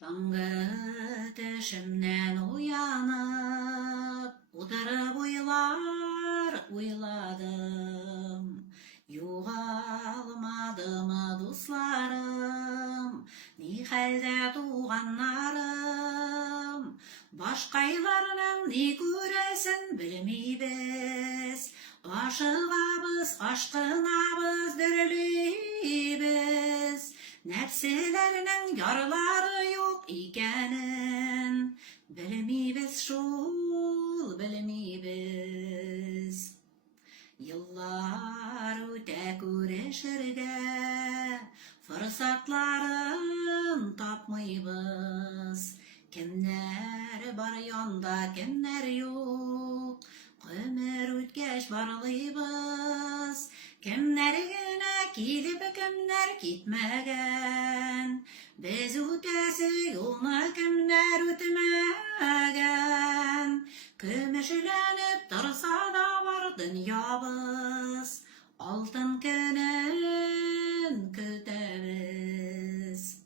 Tangı düşümden uyanıp, Udırıp uyladım. Yuğalmadı mı dostlarım, Ni halde tuğanlarım. Başkaylarının ni göresin bilmeybiz. Aşığabız, aşkınabız dürülüybiz. Nefsilerinin yarları yok ikenin, bilmeybiz şul, bilmeybiz. Yıllar öte göreşirge, fırsatların tapmayız. Kimler var yanda, kimler yok, ömür ötkeş barlıyız. Kimler yine kilip, kimler gitmegen, biz ötesi yoluna kimler ötmegen. Kömüşlenip dursa da var dünyamız, altın günün kütemiz.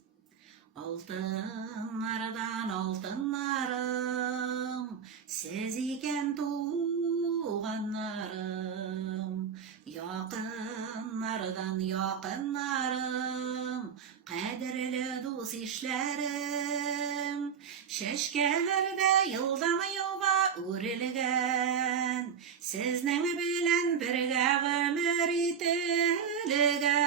Altınlardan altınlarım, siz iken tuğanlarım. Yakınlardan yakınlarım, kaderli dost işlerim. Şeşkelerde yıldan yılga örilgen, sizden bilen birge ömür itilgen.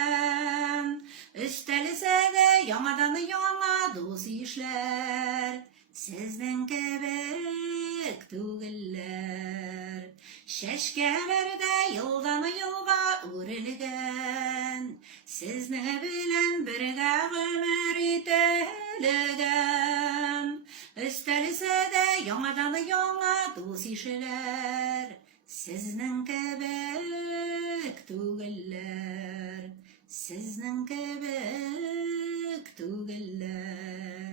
Üstelise de yamadan yana dost işler, sizden kebek tugiller. Şeşkelerde yıldan yılga örilgen, sizden bilen birge ömür itilgen. Üstelise de yamadan yana dost işler, sizden kebek tugiller. Sizden kebek tugiller.